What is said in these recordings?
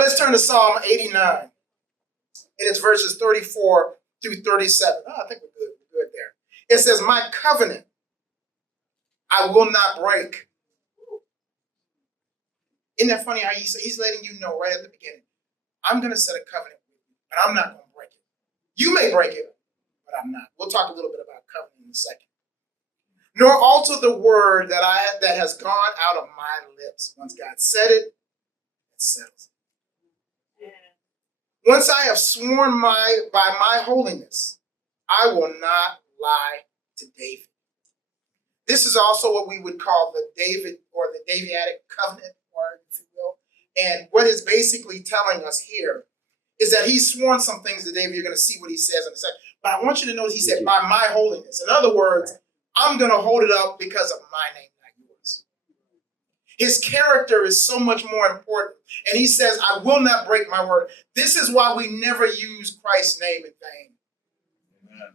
But let's turn to Psalm 89. And it's verses 34 through 37. Oh, I think we're good. We're good there. It says, my covenant I will not break. Isn't that funny how he's letting you know right at the beginning, I'm going to set a covenant with you, but I'm not going to break it. You may break it, but I'm not. We'll talk a little bit about covenant in a second. Nor alter the word that has gone out of my lips. Once God said it, it settles it. Once I have sworn by my holiness, I will not lie to David. This is also what we would call the David or the Davidic covenant, or if you will. And what it's basically telling us here is that he's sworn some things to David. You're going to see what he says in a second. But I want you to notice he said, by my holiness. In other words, I'm going to hold it up because of my name, not yours. His character is so much more important. And he says, I will not break my word. This is why we never use Christ's name in vain. Amen.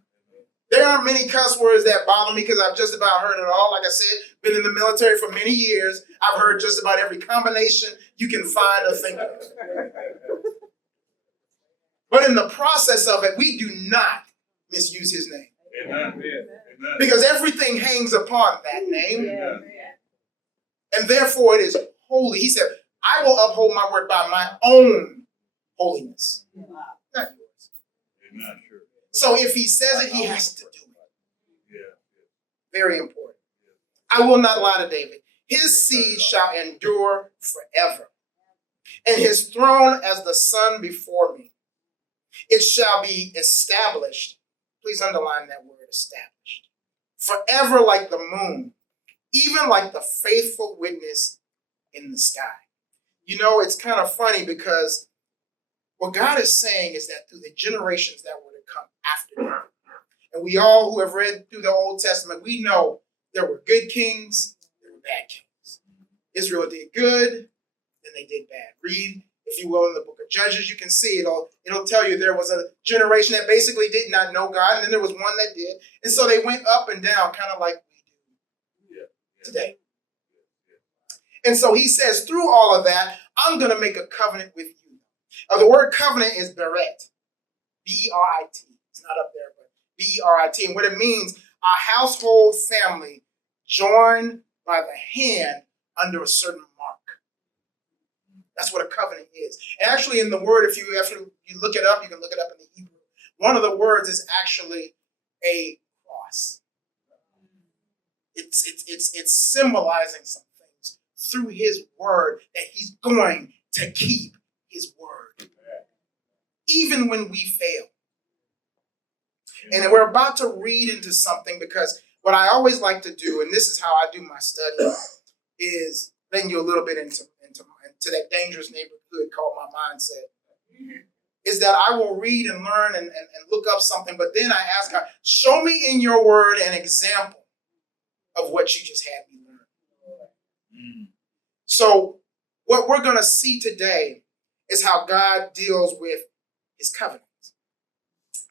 There aren't many cuss words that bother me because I've just about heard it all. Like I said, been in the military for many years. I've heard just about every combination you can find or think of. But in the process of it, we do not misuse his name. Amen. Because everything hangs upon that name. Amen. And therefore it is holy. He said, I will uphold my word by my own holiness. Not yours. Amen. So if he says it, he has to do it. Very important. I will not lie to David. His seed shall endure forever, and his throne as the sun before me. It shall be established. Please underline that word, established. Forever like the moon, even like the faithful witness in the sky. You know, it's kind of funny because what God is saying is that through the generations that were to come after him, and we all who have read through the Old Testament, we know there were good kings, there were bad kings. Israel did good, then they did bad. Read, if you will, in the book of Judges, you can see it'll tell you there was a generation that basically did not know God, and then there was one that did. And so they went up and down, kind of like we do today. And so he says, through all of that, I'm going to make a covenant with you. The word covenant is beret, B-E-R-I-T. It's not up there, but B-E-R-I-T. And what it means, a household family joined by the hand under a certain mark. That's what a covenant is. And actually in the word, if you look it up, you can look it up in the Hebrew. One of the words is actually a cross. It's symbolizing some things through his word that he's going to keep his word. Even when we fail. And we're about to read into something because what I always like to do, and this is how I do my study, is bring you a little bit into that dangerous neighborhood called my mindset, is that I will read and learn and look up something, but then I ask God, show me in your word an example of what you just had me learn. So what we're going to see today is how God deals with his covenant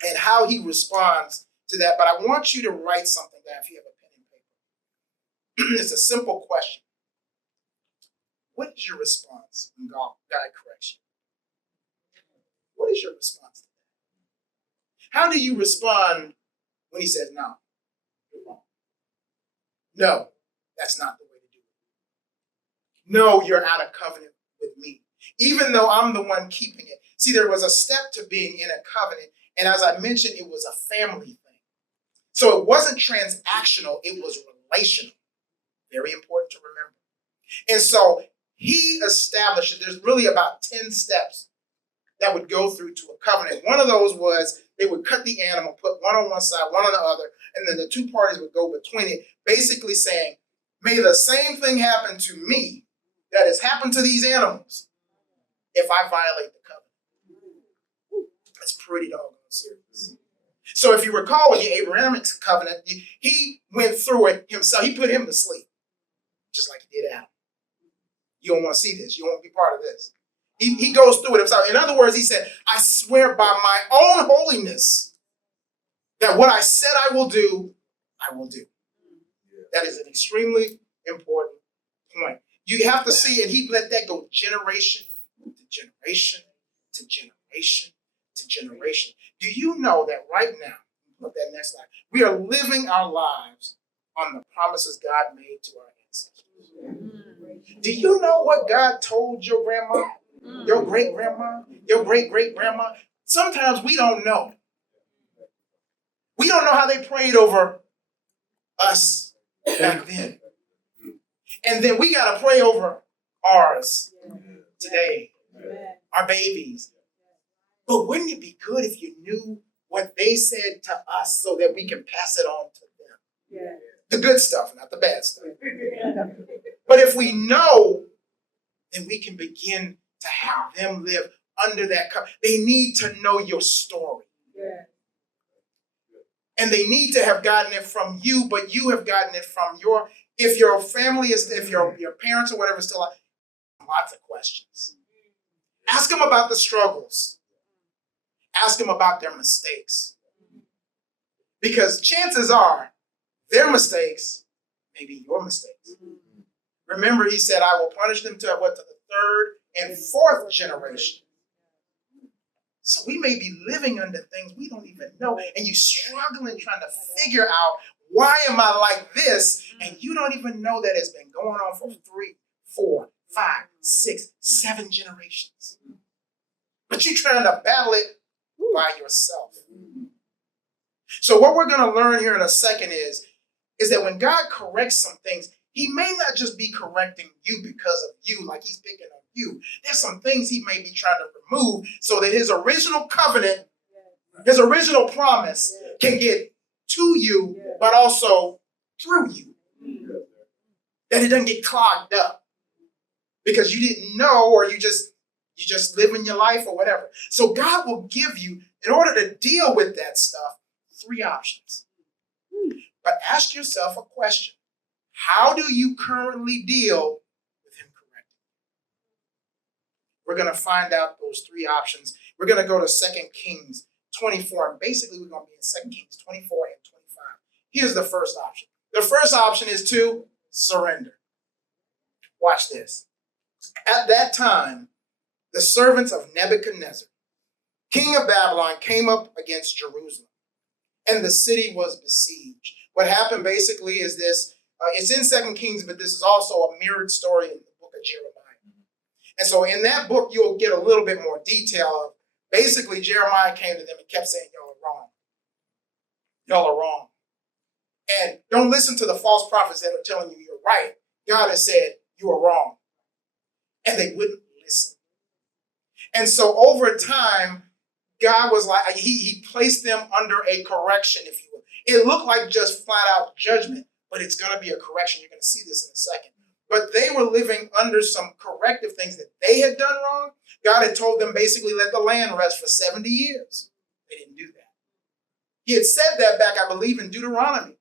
and how he responds to that. But I want you to write something down if you have a pen and paper. It's a simple question. What is your response when God corrects you? What is your response to that? How do you respond when he says, no, you're wrong? No, that's not the way to do it. No, you're out of covenant with me, even though I'm the one keeping it. See, there was a step to being in a covenant. And as I mentioned, it was a family thing. So it wasn't transactional, it was relational. Very important to remember. And so he established that there's really about 10 steps that would go through to a covenant. One of those was they would cut the animal, put one on one side, one on the other, and then the two parties would go between it, basically saying, may the same thing happen to me that has happened to these animals if I violate the covenant. That's pretty doggone serious. So if you recall with the Abrahamic covenant, he went through it himself. He put him to sleep, just like he did Adam. You don't want to see this. You won't be part of this. He goes through it himself. In other words, he said, I swear by my own holiness that what I said I will do, I will do. That is an extremely important point. You have to see, and he let that go generation to generation to generation to generation. Do you know that right now, put that next slide, we are living our lives on the promises God made to our ancestors? Do you know what God told your grandma, your great-grandma, your great-great-grandma? Sometimes we don't know. We don't know how they prayed over us back then. And then we got to pray over ours today, our babies. But wouldn't it be good if you knew what they said to us so that we can pass it on to them? The good stuff, not the bad stuff. But if we know, then we can begin to have them live under that cover. They need to know your story. And they need to have gotten it from you, but you have gotten it from if your family is, if your parents or whatever is still alive, lots of questions. Ask them about the struggles. Ask them about their mistakes. Because chances are their mistakes may be your mistakes. Remember, he said, I will punish them to the third and fourth generation. So we may be living under things we don't even know, and you're struggling trying to figure out, why am I like this? And you don't even know that it's been going on for 3, 4, 5, 6, 7 generations. But you're trying to battle it by yourself. So what we're going to learn here in a second is that when God corrects some things, he may not just be correcting you because of you, like he's picking on you. There's some things he may be trying to remove so that his original covenant, his original promise can get to you, but also through you. That it doesn't get clogged up because you didn't know, or you just live in your life or whatever. So God will give you, in order to deal with that stuff, 3 options. But ask yourself a question. How do you currently deal with him correcting? We're going to find out those 3 options. We're going to go to 2 Kings 24. And basically, we're going to be in 2 Kings 24 and 25. Here's the first option. The first option is to surrender. Watch this. At that time, the servants of Nebuchadnezzar, king of Babylon, came up against Jerusalem, and the city was besieged. What happened basically is this. It's in 2 Kings, but this is also a mirrored story in the book of Jeremiah. And so in that book, you'll get a little bit more detail of, basically, Jeremiah came to them and kept saying, y'all are wrong. Y'all are wrong. And don't listen to the false prophets that are telling you you're right. God has said, you are wrong. And they wouldn't listen. And so over time, God was like, he placed them under a correction, if you will. It looked like just flat out judgment, but it's going to be a correction. You're going to see this in a second. But they were living under some corrective things that they had done wrong. God had told them basically let the land rest for 70 years. They didn't do that. He had said that back, I believe, in Deuteronomy.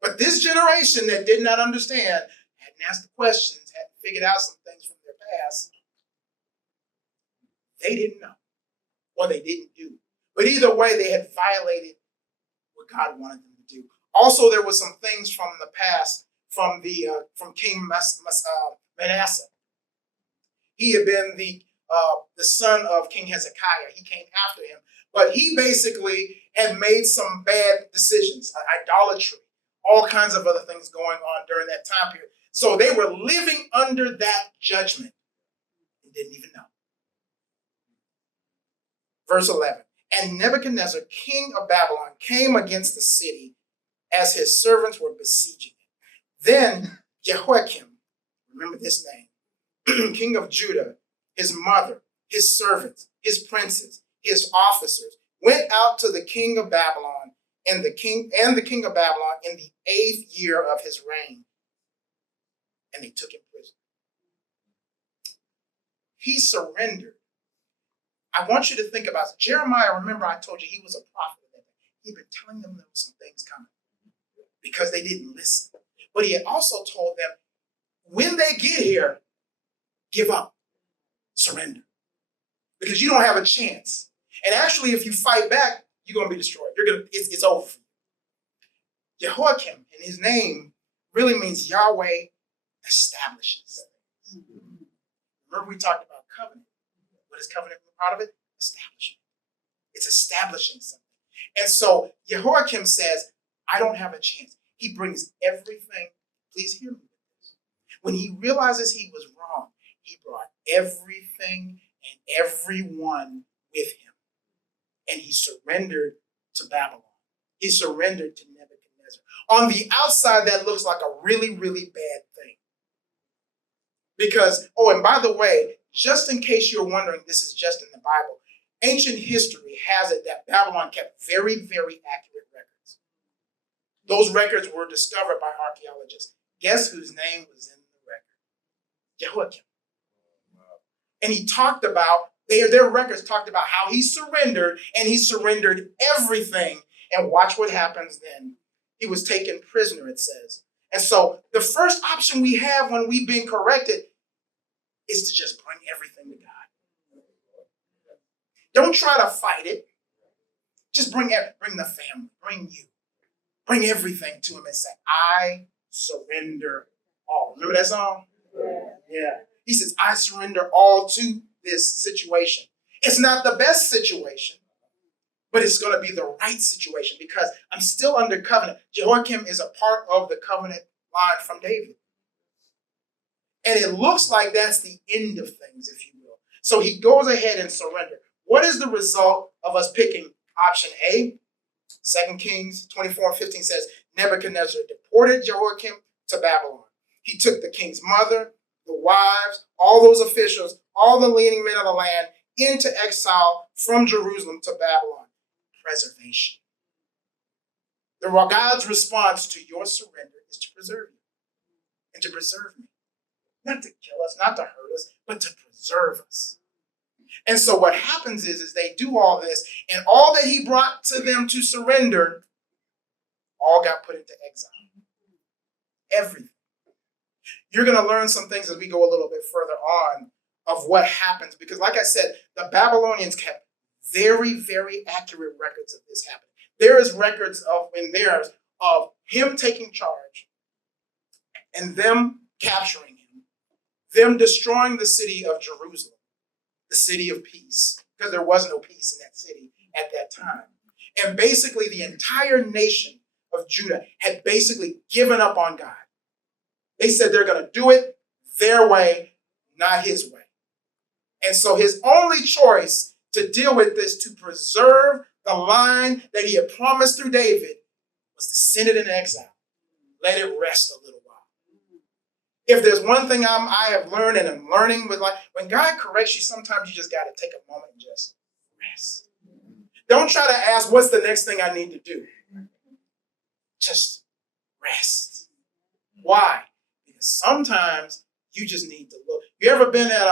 But this generation that did not understand, hadn't asked the questions, hadn't figured out some things from their past, they didn't know, or they didn't do. But either way, they had violated what God wanted them to do. Also, there were some things from the past, from King Manasseh. He had been the son of King Hezekiah. He came after him, but he basically had made some bad decisions, idolatry, all kinds of other things going on during that time period. So they were living under that judgment and didn't even know. Verse 11, and Nebuchadnezzar, king of Babylon, came against the city as his servants were besieging it. Then Jehoiakim, remember this name, king of Judah, his mother, his servants, his princes, his officers, went out to the king of Babylon and the king of Babylon in the 8th year of his reign, and they took him prisoner. He surrendered. I want you to think about it. Jeremiah, remember I told you he was a prophet. He'd been telling them there were some things coming because they didn't listen. But he had also told them, when they get here, give up, surrender. Because you don't have a chance. And actually, if you fight back, you're going to be destroyed. It's over. Jehoiakim, and his name really means Yahweh establishes. Remember we talked about covenant. What is covenant part of it? Establishment. It's establishing something. And so Jehoiakim says, I don't have a chance. He brings everything. Please hear me with this. When he realizes he was wrong, he brought everything and everyone with him. And he surrendered to Babylon. He surrendered to Nebuchadnezzar. On the outside, that looks like a really, really bad thing. Because, and by the way, just in case you're wondering, this is just in the Bible, ancient history has it that Babylon kept very, very accurate records. Those records were discovered by archaeologists. Guess whose name was in the record? Jehoiakim. And he talked about, their records talked about how he surrendered, and he surrendered everything. And watch what happens then. He was taken prisoner, it says. And so the first option we have when we've been corrected is to just bring everything to God. Don't try to fight it. Just bring the family, bring you. Bring everything to him and say, I surrender all. Remember that song? Yeah. He says, I surrender all to this situation. It's not the best situation, but it's going to be the right situation because I'm still under covenant. Jehoiakim is a part of the covenant line from David. And it looks like that's the end of things, if you will. So he goes ahead and surrenders. What is the result of us picking option A? 2 Kings 24:15 says, Nebuchadnezzar deported Jehoiakim to Babylon. He took the king's mother, the wives, all those officials, all the leading men of the land into exile from Jerusalem to Babylon. Preservation. God's response to your surrender is to preserve you and to preserve me. Not to kill us, not to hurt us, but to preserve us. And so what happens is they do all this, and all that he brought to them to surrender, all got put into exile. Everything. You're going to learn some things as we go a little bit further on of what happens. Because like I said, the Babylonians kept very, very accurate records of this happening. There is records of him taking charge and them capturing him, them destroying the city of Jerusalem, the city of peace, because there was no peace in that city at that time. And basically the entire nation of Judah had basically given up on God. They said they're going to do it their way, not his way. And so his only choice to deal with this, to preserve the line that he had promised through David, was to send it in exile. Let it rest a little while. If there's one thing I have learned and I'm learning with life, when God corrects you, sometimes you just got to take a moment and just rest. Don't try to ask, what's the next thing I need to do? Just rest. Why? Because sometimes you just need to look. You ever been at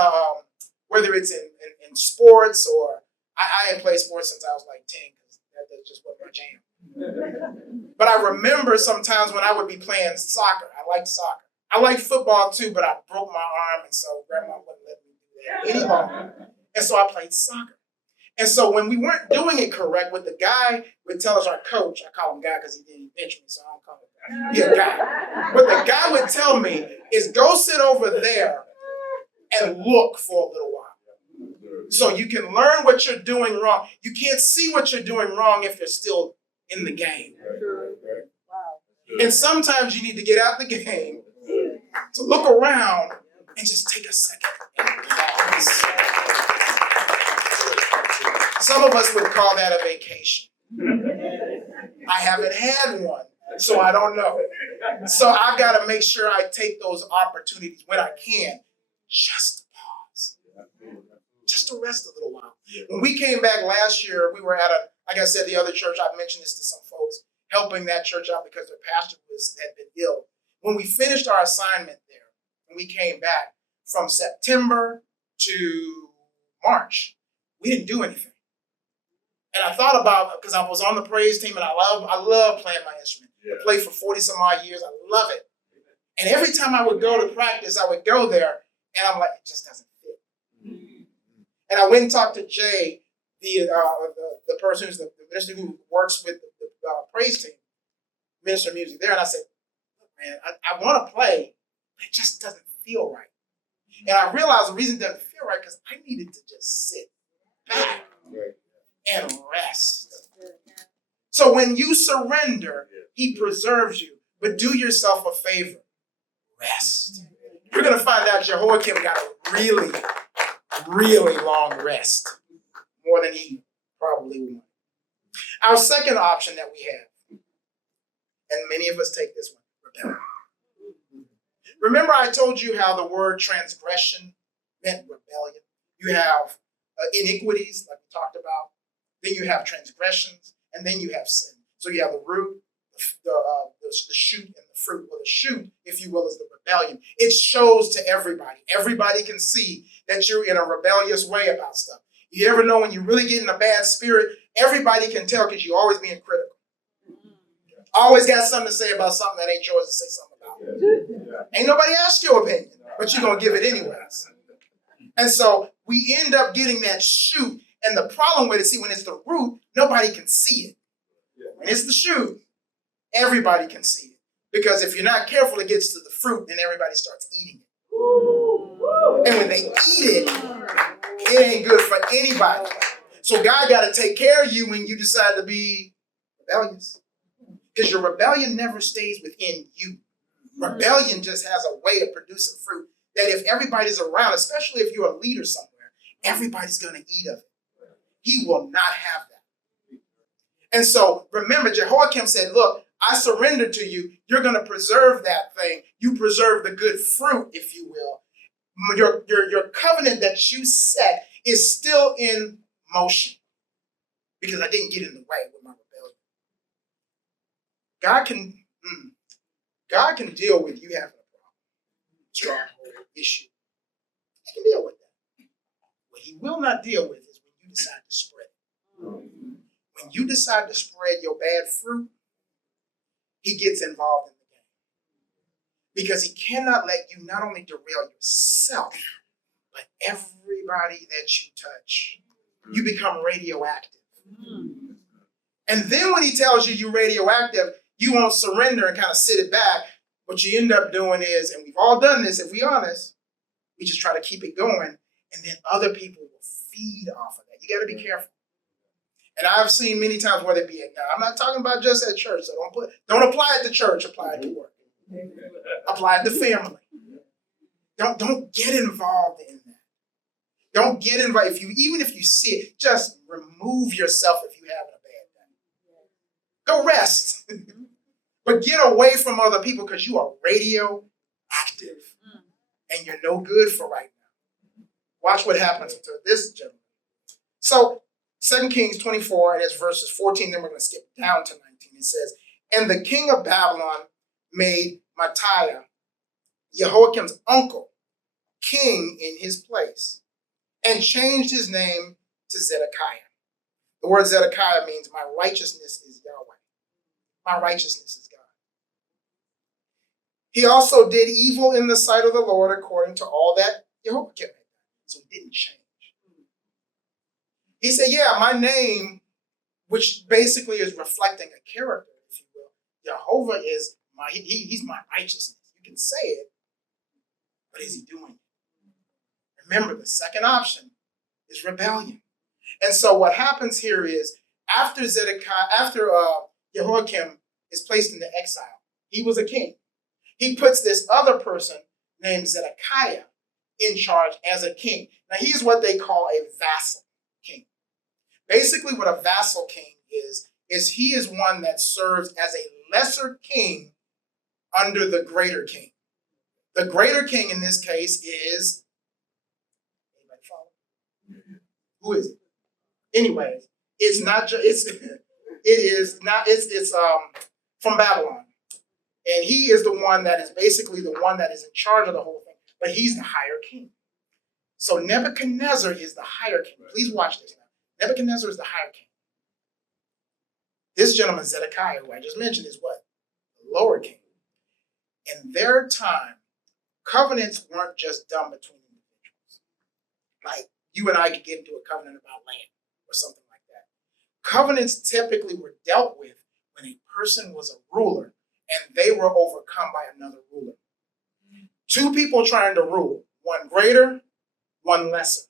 whether it's in sports or I ain't played sports since I was like 10 because that just wasn't my jam. But I remember sometimes when I would be playing soccer. I liked soccer. I liked football too, but I broke my arm, and so grandma wouldn't let me do that any longer. And so I played soccer. And so when we weren't doing it correct, what the guy would tell us, our coach, I call him guy because he didn't bench me, so I don't call him guy. He's a guy. What the guy would tell me is go sit over there and look for a little while. So you can learn what you're doing wrong. You can't see what you're doing wrong if you're still in the game. And sometimes you need to get out the game, to look around and just take a second and pause. Some of us would call that a vacation. I haven't had one, so I don't know. So I've got to make sure I take those opportunities when I can, just to pause, just to rest a little while. When we came back last year, we were at like I said, the other church, I mentioned this to some folks, helping that church out because their pastor had been ill. When we finished our assignment there, and we came back from September to March, we didn't do anything. And I thought about, because I was on the praise team and I love playing my instrument. Yeah. I played for 40 some odd years. I love it. And every time I would go to practice, I would go there and I'm like, it just doesn't fit. And I went and talked to Jay, the person who's the minister who works with the praise team, minister of music there. And I said, look, man, I want to play, but it just doesn't feel right. And I realized the reason it doesn't feel feel right because I needed to just sit back and rest. So when you surrender, he preserves you. But do yourself a favor. Rest. You're going to find out Jehoiakim got a really, really long rest. More than he probably wanted. Our second option that we have, and many of us take this one, rebellion. Remember I told you how the word transgression meant rebellion. You have iniquities, like we talked about. Then you have transgressions, and then you have sin. So you have the root, the shoot, and the fruit. Well, the shoot, if you will, is the rebellion. It shows to everybody. Everybody can see that you're in a rebellious way about stuff. You ever know when you really get in a bad spirit? Everybody can tell because you're always being critical. Always got something to say about something that ain't yours to say something about. Ain't nobody asked your opinion, but you're going to give it anyways. And so we end up getting that shoot. And the problem with it, see, when it's the root, nobody can see it. When it's the shoot, everybody can see it. Because if you're not careful, it gets to the fruit, and everybody starts eating it. And when they eat it, it ain't good for anybody. So God got to take care of you when you decide to be rebellious. Because your rebellion never stays within you. Rebellion just has a way of producing fruit that if everybody's around, especially if you're a leader somewhere, everybody's going to eat of it. He will not have that. And so remember, Jehoiakim said, look, I surrender to you. You're going to preserve that thing. You preserve the good fruit, if you will. Your covenant that you set is still in motion because I didn't get in the way with my rebellion. God can deal with you having a problem, stronghold, issue. He can deal with that. What he will not deal with is when you decide to spread it. When you decide to spread your bad fruit, he gets involved in the game. Because he cannot let you not only derail yourself, but everybody that you touch. You become radioactive. And then when he tells you you're radioactive, you won't surrender and kind of sit it back. What you end up doing is, and we've all done this, if we're honest, we just try to keep it going, and then other people will feed off of that. You got to be careful. And I've seen many times where they be at. Now, I'm not talking about just at church, so don't apply it to church, apply it to work. Apply it to family. Don't get involved in that. Don't get involved. Even if you see it, just remove yourself if you're having a bad day. Go rest. But get away from other people because you are radioactive and you're no good for right now. Watch what happens to this gentleman. So 2 Kings 24, and it's verses 14, then we're going to skip down to 19. It says, and the king of Babylon made Matthiah, Jehoiakim's uncle, king in his place, and changed his name to Zedekiah. The word Zedekiah means my righteousness is Yahweh. My righteousness is God. He also did evil in the sight of the Lord according to all that Jehoiakim had done. So he didn't change. He said, yeah, my name, which basically is reflecting a character, if you will. Jehovah is he's my righteousness. You can say it, but is he doing it? Remember, the second option is rebellion. And so what happens here is after Jehoiakim is placed into exile, he was a king. He puts this other person named Zedekiah in charge as a king. Now he's what they call a vassal king. Basically what a vassal king is he is one that serves as a lesser king under the greater king. The greater king in this case is, anybody follow? Who is it? Anyways, it's not just it's from Babylon. And he is the one that is basically the one that is in charge of the whole thing. But he's the higher king. So Nebuchadnezzar is the higher king. Please watch this now. Nebuchadnezzar is the higher king. This gentleman, Zedekiah, who I just mentioned, is what? The lower king. In their time, covenants weren't just done between individuals. Like you and I could get into a covenant about land or something like that. Covenants typically were dealt with when a person was a ruler and they were overcome by another ruler. Two people trying to rule, one greater, one lesser.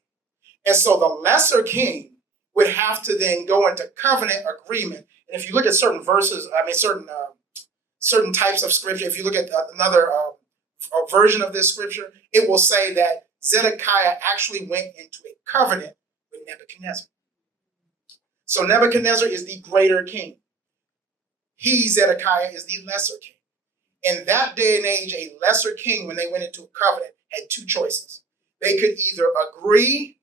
And so the lesser king would have to then go into covenant agreement. And if you look at certain verses, certain types of scripture, if you look at another version of this scripture, it will say that Zedekiah actually went into a covenant with Nebuchadnezzar. So Nebuchadnezzar is the greater king. He, Zedekiah, is the lesser king. In that day and age, a lesser king, when they went into a covenant, had two choices. They could either agree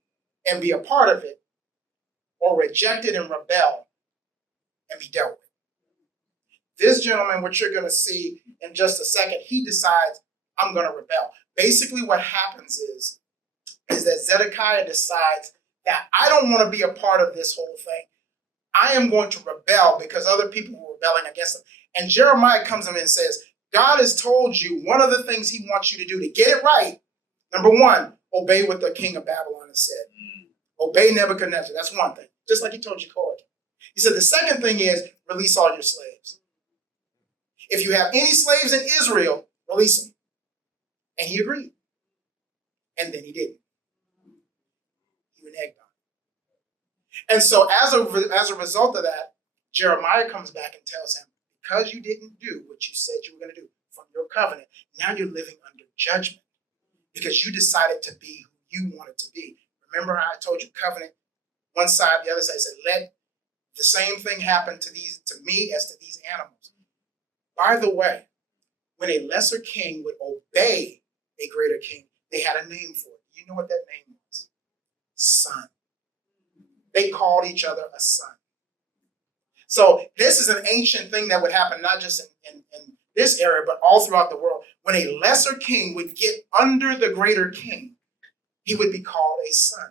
and be a part of it, or reject it and rebel and be dealt with. This gentleman, what you're going to see in just a second, he decides, I'm going to rebel. Basically what happens is that Zedekiah decides that I don't want to be a part of this whole thing. I am going to rebel because other people were rebelling against him. And Jeremiah comes in and says, God has told you one of the things he wants you to do to get it right. Number one, obey what the king of Babylon has said. Obey Nebuchadnezzar. That's one thing. Just like he told Jehoiakim. He said the second thing is release all your slaves. If you have any slaves in Israel, release them. And he agreed. And then he didn't. He reneged on it. And so as a result of that, Jeremiah comes back and tells him, because you didn't do what you said you were going to do from your covenant, now you're living under judgment because you decided to be who you wanted to be. Remember how I told you covenant, one side, the other side said, let the same thing happen to me as to these animals. By the way, when a lesser king would obey a greater king, they had a name for it. You know what that name was? Son. They called each other a son. So this is an ancient thing that would happen not just in this area, but all throughout the world. When a lesser king would get under the greater king, he would be called a son.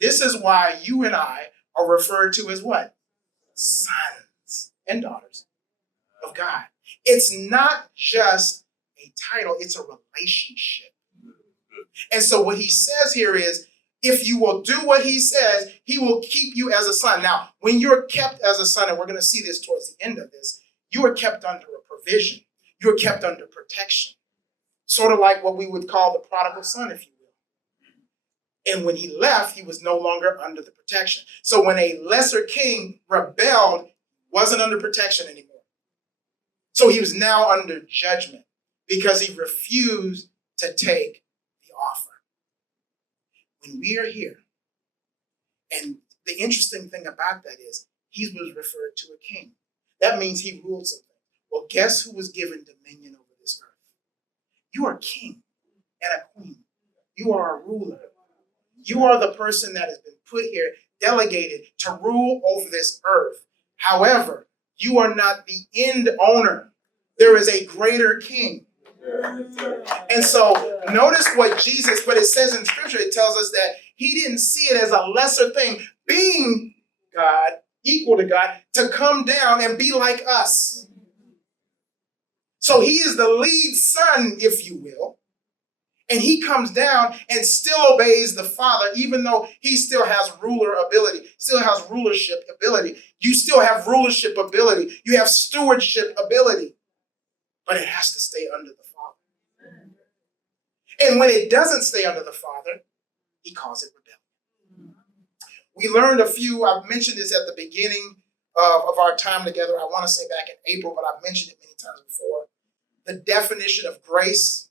This is why you and I are referred to as what? Sons and daughters of God. It's not just a title, it's a relationship. And so what he says here is, if you will do what he says, he will keep you as a son. Now, when you're kept as a son, and we're going to see this towards the end of this, you are kept under a provision. You're kept under protection. Sort of like what we would call the prodigal son, if you will. And when he left, he was no longer under the protection. So when a lesser king rebelled, wasn't under protection anymore. So he was now under judgment because he refused to take the offer. When we are here, and the interesting thing about that is he was referred to a king. That means he ruled something. Well, guess who was given dominion over this earth? You are a king and a queen. You are a ruler. You are the person that has been put here, delegated to rule over this earth. However, you are not the end owner. There is a greater king. And so notice what it says in scripture. It tells us that he didn't see it as a lesser thing, being God, equal to God, to come down and be like us. So he is the lead son, if you will. And he comes down and still obeys the Father, even though he still has ruler ability, still has rulership ability. You still have rulership ability. You have stewardship ability. But it has to stay under the Father. And when it doesn't stay under the Father, he calls it rebellion. We learned I've mentioned this at the beginning of our time together. I want to say back in April, but I've mentioned it many times before. The definition of grace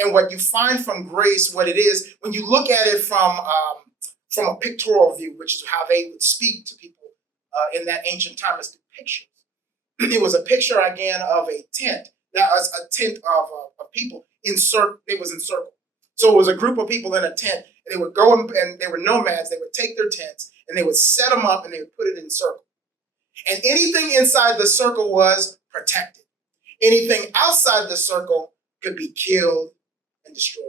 and what you find from grace, what it is, when you look at it from a pictorial view, which is how they would speak to people in that ancient time, is through pictures. It was a picture again of a tent. That was a tent of people in circle. It was in circle. So it was a group of people in a tent, and they would go and they were nomads. They would take their tents and they would set them up and they would put it in circle. And anything inside the circle was protected. Anything outside the circle could be killed and destroyed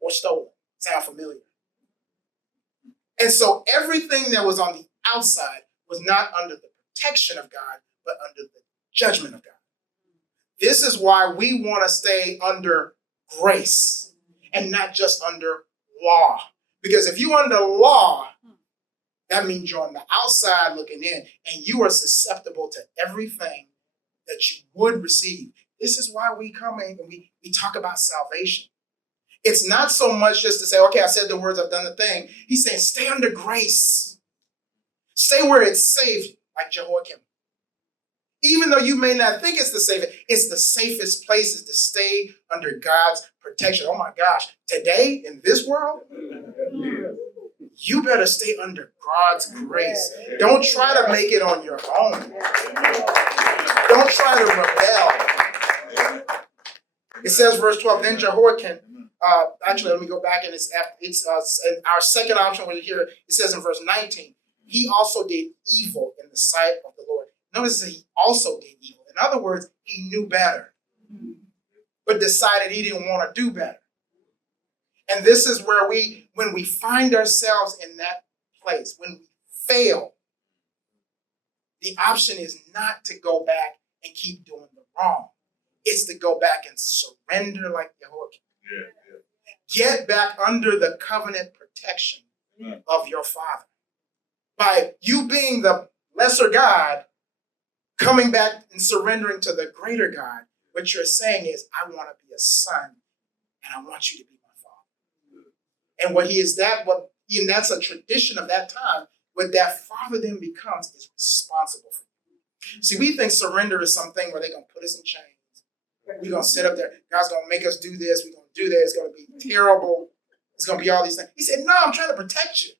or stolen. Sound familiar? And so everything that was on the outside was not under the protection of God, but under the judgment of God. This is why we want to stay under grace and not just under law. Because if you're under law, that means you're on the outside looking in, and you are susceptible to everything that you would receive. This is why we come in and we talk about salvation. It's not so much just to say, okay, I said the words, I've done the thing. He's saying, stay under grace. Stay where it's safe, like Jehoiakim. Even though you may not think it's the safest places to stay under God's protection. Oh my gosh, today in this world, you better stay under God's grace. Don't try to make it on your own. Don't try to rebel. It says, verse 12, then Jehoiakim, actually, let me go back, and it's our second option over here. It says in verse 19, he also did evil in the sight of the Lord. Notice that he also did evil. In other words, he knew better, but decided he didn't want to do better. And this is where when we find ourselves in that place, when we fail, the option is not to go back and keep doing the wrong. It's to go back and surrender like Jehoiakim. Get back under the covenant protection of your father. By you being the lesser God, coming back and surrendering to the greater God, what you're saying is, I want to be a son, and I want you to be my father. And and that's a tradition of that time. What that father then becomes is responsible for you. See, we think surrender is something where they're going to put us in chains. We're going to sit up there. God's going to make us do this. We're going to do that. It's going to be terrible. It's going to be all these things. He said, no, I'm trying to protect you.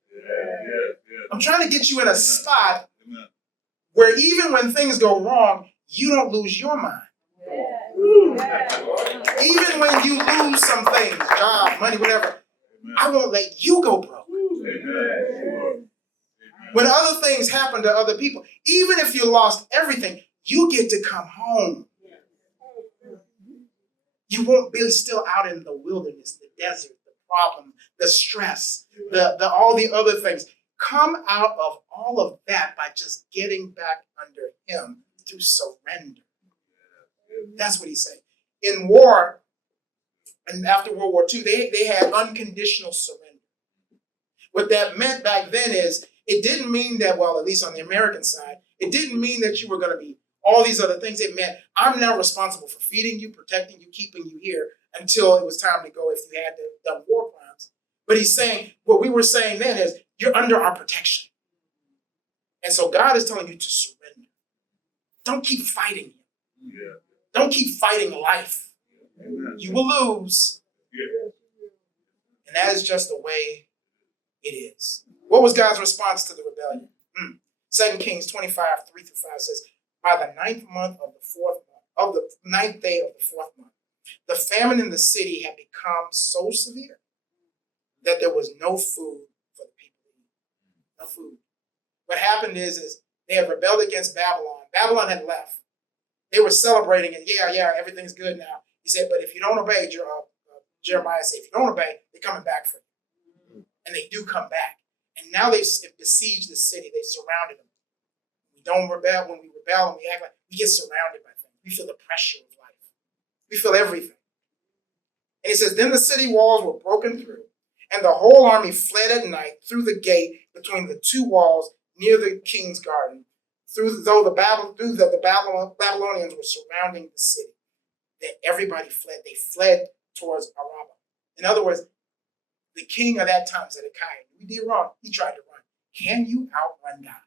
I'm trying to get you in a spot where even when things go wrong, you don't lose your mind. Even when you lose some things, job, money, whatever, I won't let you go broke. When other things happen to other people, even if you lost everything, you get to come home. You won't be still out in the wilderness, the desert, the problem, the stress, the all the other things. Come out of all of that by just getting back under him through surrender. That's what he's saying. In war, and after World War II, they had unconditional surrender. What that meant back then is, it didn't mean that, well, at least on the American side, it didn't mean that you were going to be all these other things. It meant, I'm now responsible for feeding you, protecting you, keeping you here until it was time to go if you had done war crimes. But he's saying, what we were saying then is, you're under our protection. And so God is telling you to surrender. Don't keep fighting him. Don't keep fighting life. You will lose. And that is just the way it is. What was God's response to the rebellion? 2 Kings 25, 3-5 says, by the ninth day of the fourth month, the famine in the city had become so severe that there was no food for the people to eat. No food. What happened is they had rebelled against Babylon. Babylon had left. They were celebrating it. Yeah, everything's good now. He said, but if you don't obey, Jeremiah said, if you don't obey, they're coming back for you. And they do come back. And now they've besieged the city. They've surrounded them. We don't rebel. When we rebel and we act like, we get surrounded by things. We feel the pressure of life. We feel everything. And he says, then the city walls were broken through, and the whole army fled at night through the gate between the two walls near the king's garden, though the Babylonians were surrounding the city. Then everybody fled. They fled towards Araba. In other words, the king of that time, Zedekiah, we did wrong. He tried to run. Can you outrun God?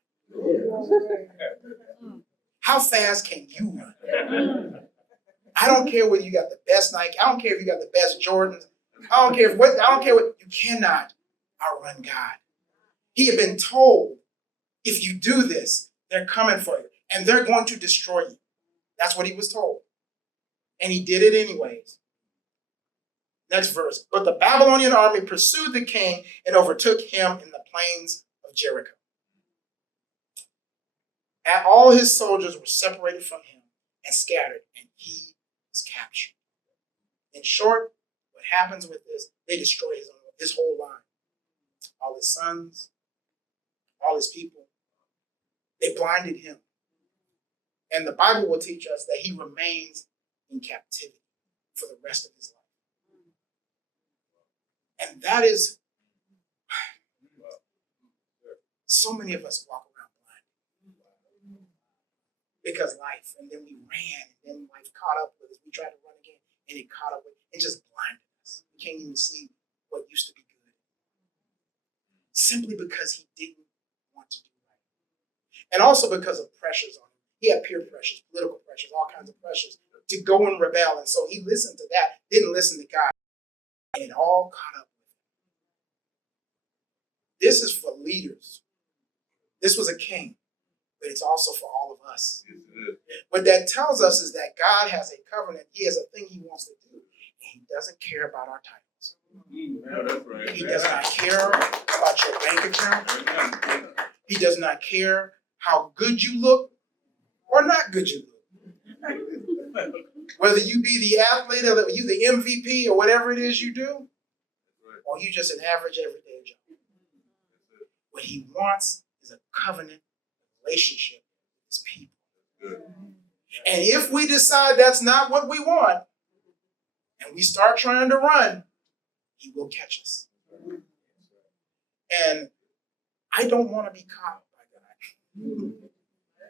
How fast can you run? I don't care whether you got the best Nike. I don't care if you got the best Jordans. I don't care what. You cannot outrun God. He had been told, if you do this, they're coming for you, and they're going to destroy you. That's what he was told, and he did it anyways. Next verse. But the Babylonian army pursued the king and overtook him in the plains of Jericho. And all his soldiers were separated from him and scattered, and he was captured. In short, what happens with this, they destroy his whole line. All his sons, all his people. They blinded him. And the Bible will teach us that he remains in captivity for the rest of his life. And that is, so many of us walk around blind. Because life, and then we ran, and then life caught up with us. We tried to run again, and it caught up with us. It just blinded us. We can't even see what used to be good. Simply because he didn't want to do right. And also because of pressures on him. He had peer pressures, political pressures, all kinds of pressures to go and rebel. And so he listened to that, didn't listen to God. And it all caught up with him. This is for leaders. This was a king, but it's also for all of us. What that tells us is that God has a covenant. He has a thing he wants to do. And he doesn't care about our titles. Yeah, that's right. He does not care about your bank account. He does not care how good you look or not good you look. Whether you be the athlete or you the MVP or whatever it is you do, or you just an average everyday job. What he wants is a covenant relationship with his people. And if we decide that's not what we want, and we start trying to run, he will catch us. And I don't want to be caught by God.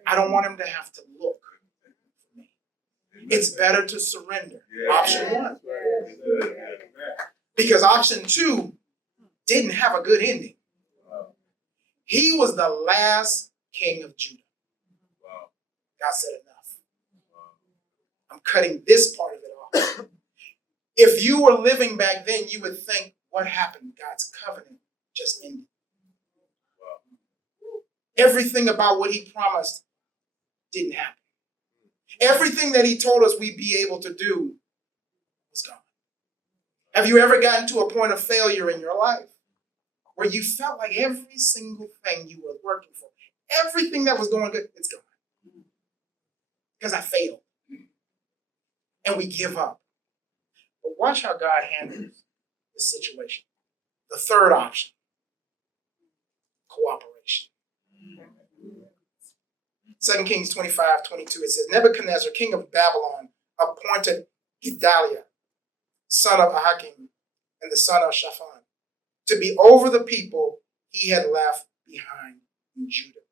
I don't want him to have to look for me. It's better to surrender. Option one. Because option two didn't have a good ending. He was the last king of Judah. God said enough. I'm cutting this part of it off. If you were living back then, you would think, what happened? God's covenant just ended. Everything about what he promised didn't happen. Everything that he told us we'd be able to do was gone. Have you ever gotten to a point of failure in your life where you felt like every single thing you were working for, everything that was going good, it's gone? Because I failed. And we give up. But watch how God handles the situation. The third option, cooperation. 2 Kings 25:22, it says, Nebuchadnezzar, king of Babylon, appointed Gedaliah, son of Ahikam, and the son of Shaphan, to be over the people he had left behind in Judah.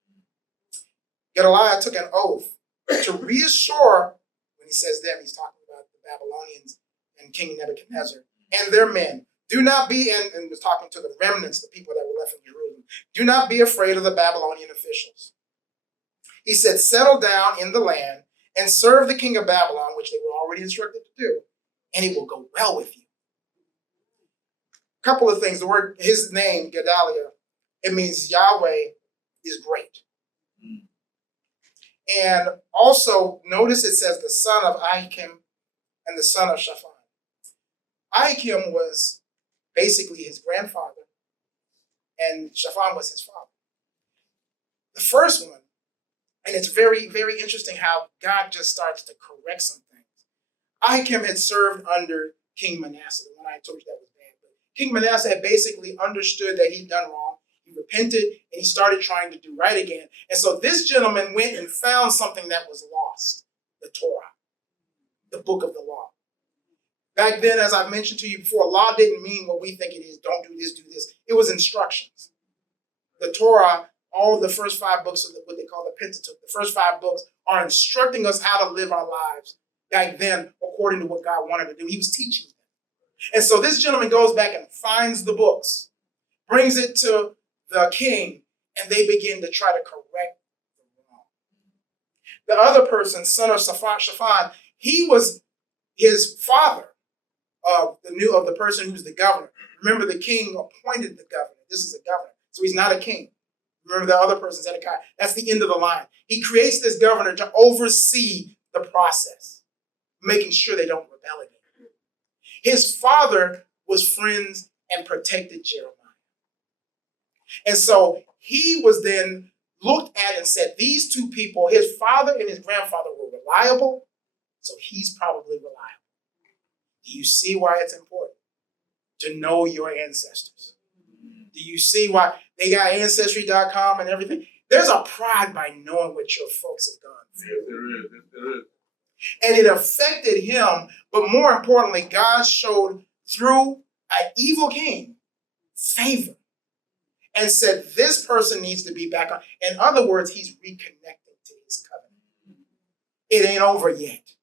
Gedaliah took an oath to reassure, when he says them, he's talking about the Babylonians and King Nebuchadnezzar and their men. Do not be, and was talking to the remnants, the people that were left in Jerusalem, do not be afraid of the Babylonian officials. He said, settle down in the land and serve the king of Babylon, which they were already instructed to do, and it will go well with you. A couple of things. The word, his name, Gedaliah, it means Yahweh is great. And also, notice it says the son of Ahikam and the son of Shaphan. Ahikam was basically his grandfather, and Shaphan was his father. The first one, and it's very, very interesting how God just starts to correct some things. Ahikam had served under King Manasseh. The one I told you that was bad. But King Manasseh had basically understood that he'd done wrong. He repented, and he started trying to do right again. And so this gentleman went and found something that was lost, the Torah, the book of the law. Back then, as I mentioned to you before, law didn't mean what we think it is. Don't do this, do this. It was instructions. The Torah, all the first 5 books of what they call the Pentateuch, the first 5 books are instructing us how to live our lives back then according to what God wanted to do. He was teaching them. And so this gentleman goes back and finds the books, brings it to the king, and they begin to try to correct the wrong. The other person, son of Shaphan, he was his father of the person who's the governor. Remember, the king appointed the governor. This is a governor, so he's not a king. Remember, the other person, Zedekiah. That's the end of the line. He creates this governor to oversee the process, making sure they don't rebel again. His father was friends and protected Jeremiah. And so he was then looked at and said, these two people, his father and his grandfather, were reliable, so he's probably reliable. Do you see why it's important to know your ancestors? Do you see why they got Ancestry.com and everything? There's a pride by knowing what your folks have gone through. Yes, there is. Yes, there is. And it affected him, but more importantly, God showed through an evil king favor and said, this person needs to be back on. In other words, he's reconnecting to his covenant. It ain't over yet.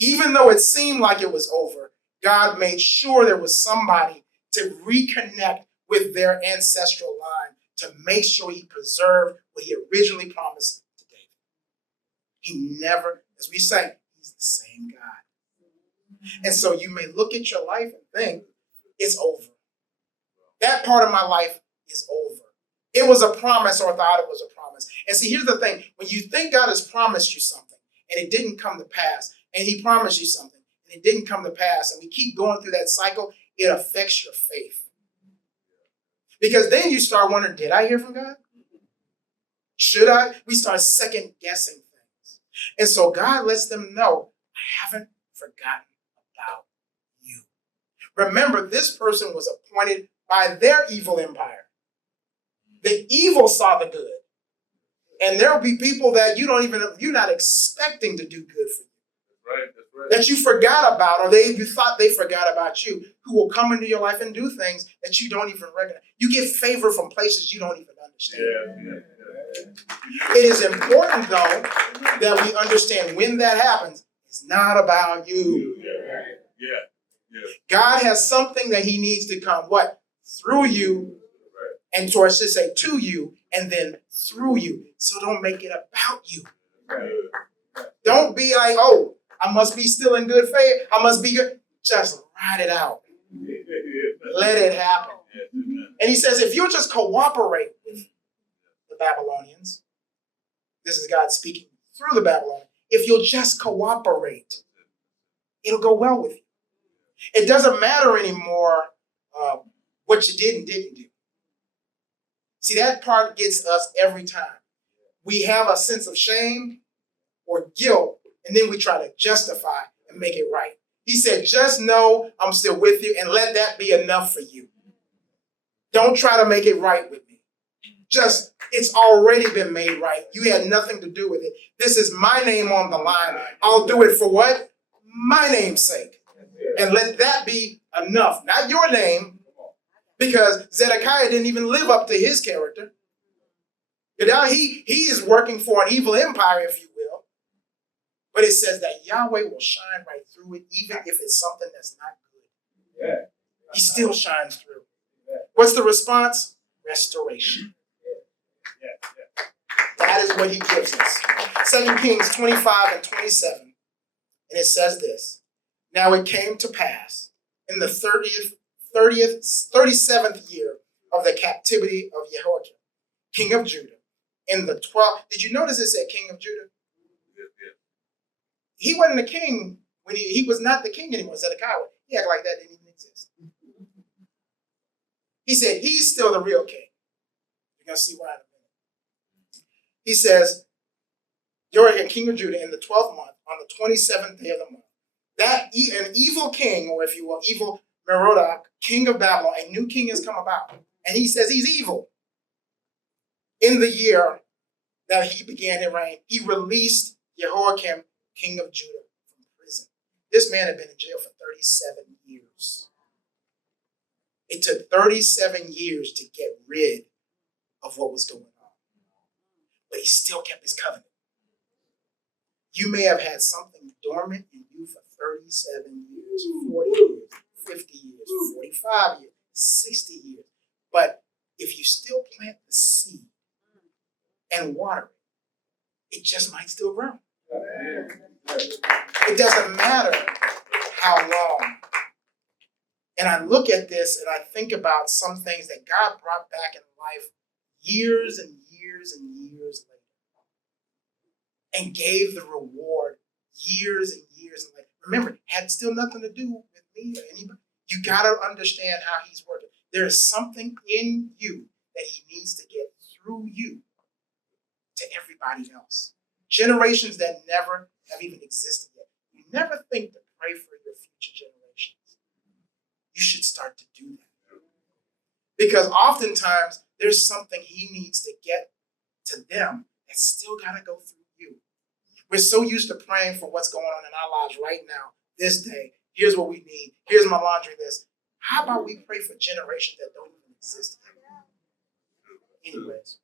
Even though it seemed like it was over, God made sure there was somebody to reconnect with their ancestral line to make sure he preserved what he originally promised to David. He never, as we say, he's the same God. And so you may look at your life and think, it's over. That part of my life is over. It was a promise or thought it was a promise. And see, here's the thing. When you think God has promised you something and it didn't come to pass, and he promised you something and it didn't come to pass, and we keep going through that cycle, it affects your faith. Because then you start wondering, did I hear from God? Should I? We start second guessing things. And so God lets them know, I haven't forgotten about you. Remember, this person was appointed by their evil empire. The evil saw the good. And there will be people that you're not expecting to do good for you. That's right. That you forgot about, or you thought they forgot about you, who will come into your life and do things that you don't even recognize. You get favor from places you don't even understand. Yeah. It is important, though, that we understand when that happens, it's not about you. Yeah. God has something that he needs to come, what? Through you, and so I should say to you, and then through you. So don't make it about you. Don't be like, oh, I must be still in good faith. I must be good. Just ride it out. Let it happen. And he says, if you'll just cooperate with the Babylonians, this is God speaking through the Babylonians. If you'll just cooperate, it'll go well with you. It doesn't matter anymore what you did and didn't do. See, that part gets us every time. We have a sense of shame or guilt, and then we try to justify and make it right. He said, just know I'm still with you, and let that be enough for you. Don't try to make it right with me. Just, it's already been made right. You had nothing to do with it. This is my name on the line. I'll do it for what? My name's sake. And let that be enough. Not your name, because Zedekiah didn't even live up to his character. Now he is working for an evil empire, if you will. But it says that Yahweh will shine right through it, even if it's something that's not good. He still shines through. What's the response? Restoration. That is what he gives us. 2 Kings 25 and 27. And it says this. Now it came to pass in the 37th year of the captivity of Jehoiakim, king of Judah, in the 12th. Did you notice it said king of Judah? He wasn't the king when he was not the king anymore. Zedekiah. He acted like that didn't even exist. He said he's still the real king. You're going to see why in a minute. He says, Jehoiakim, king of Judah, in the 12th month, on the 27th day of the month, that an evil king, or if you will, evil Merodach, king of Babylon, a new king has come about. And he says he's evil. In the year that he began his reign, he released Jehoiakim, king of Judah, from prison. This man had been in jail for 37 years. It took 37 years to get rid of what was going on. But he still kept his covenant. You may have had something dormant in you for 37 years, 40 years, 50 years, 45 years, 60 years. But if you still plant the seed and water it, it just might still grow. It doesn't matter how long. And I look at this and I think about some things that God brought back in life years and years and years later. And gave the reward years and years and later. Remember, it had still nothing to do with me or anybody. You got to understand how he's working. There is something in you that he needs to get through you to everybody else. Generations that never have even existed yet. You never think to pray for your future generations. You should start to do that. Because oftentimes there's something he needs to get to them that's still got to go through you. We're so used to praying for what's going on in our lives right now, this day. Here's what we need. Here's my laundry list. How about we pray for generations that don't even exist? Anyways.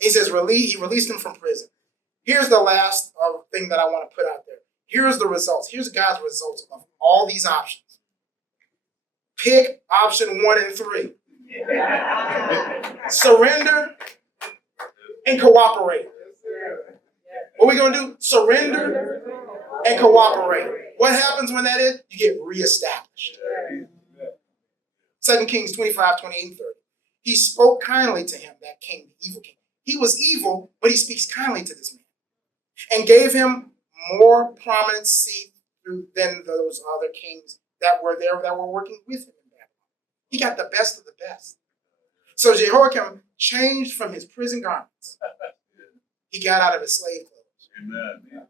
He says he released him from prison. Here's the last thing that I want to put out there. Here's the results. Here's God's results of all these options. Pick option 1 and 3. Surrender and cooperate. What are we going to do? Surrender and cooperate. What happens when that is? You get reestablished. 2 Kings 25, 28, and 30. He spoke kindly to him, that king, the evil king. He was evil, but he speaks kindly to this man. And gave him more prominent seat than those other kings that were there that were working with him in Babylon. He got the best of the best. So Jehoiakim changed from his prison garments. He got out of his slave clothes. Amen.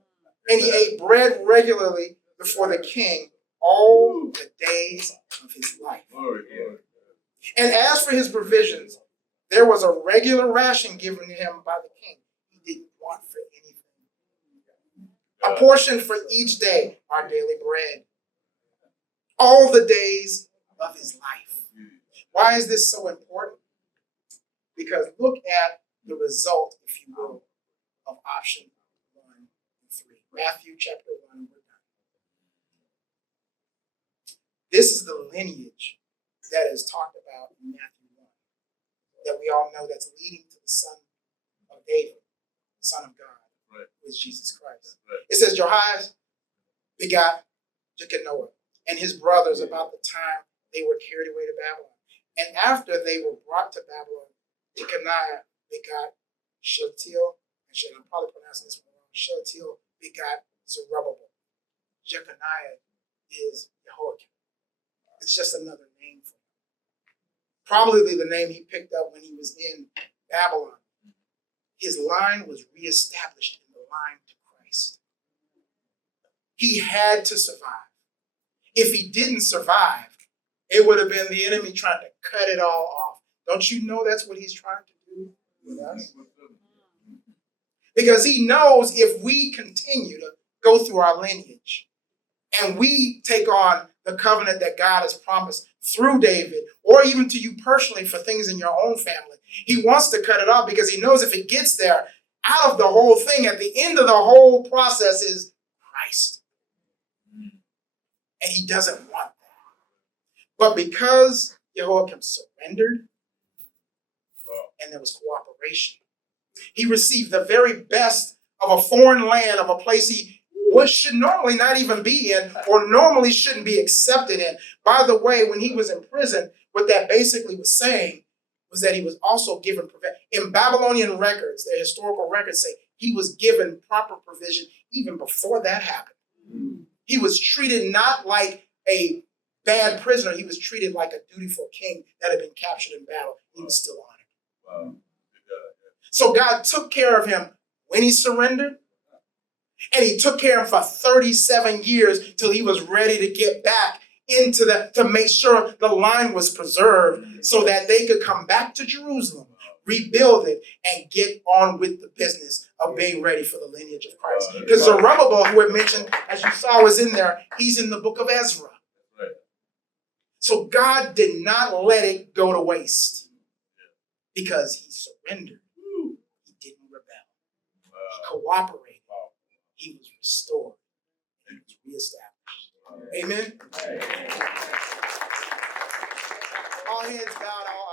And he ate bread regularly before the king all the days of his life. Glory, glory. And as for his provisions, there was a regular ration given to him by the king. He didn't want for anything. A portion for each day, our daily bread. All the days of his life. Why is this so important? Because look at the result, if you will, of option 1 and 3. Matthew chapter 1, we're done. This is the lineage that is talked about in Matthew 1, that we all know that's leading to the son of David, the son of God, Right. who is Jesus Christ. Right. It says, Jehoias begot Jeconiah and his brothers about the time they were carried away to Babylon. And after they were brought to Babylon, Jeconiah begot Shealtiel, and I'm probably pronouncing this one wrong. Shealtiel begot Zerubbabel. Jeconiah is Jehoiakim. It's just another name for him. Probably the name he picked up when he was in Babylon. His line was reestablished in the line to Christ. He had to survive. If he didn't survive, it would have been the enemy trying to cut it all off. Don't you know that's what he's trying to do with us? Because he knows if we continue to go through our lineage and we take on the covenant that God has promised through David, or even to you personally for things in your own family, he wants to cut it off because he knows if it gets there, out of the whole thing, at the end of the whole process is Christ. And he doesn't want that. But because Jehoiakim surrendered and there was cooperation, he received the very best of a foreign land, of a place he should normally not even be in, or normally shouldn't be accepted in. By the way, when he was in prison, what that basically was saying was that he was also given in Babylonian records, the historical records say he was given proper provision even before that happened. He was treated not like a bad prisoner. He was treated like a dutiful king that had been captured in battle. He was still honored. Wow. So God took care of him when he surrendered, and he took care of him for 37 years till he was ready to get back into that, to make sure the line was preserved so that they could come back to Jerusalem, rebuild it, and get on with the business of being ready for the lineage of Christ. Because Zerubbabel, who I mentioned, as you saw, was in there. He's in the book of Ezra. So God did not let it go to waste because he surrendered. He didn't rebel. He cooperated. He was restored. He was reestablished. Amen. All heads bowed, all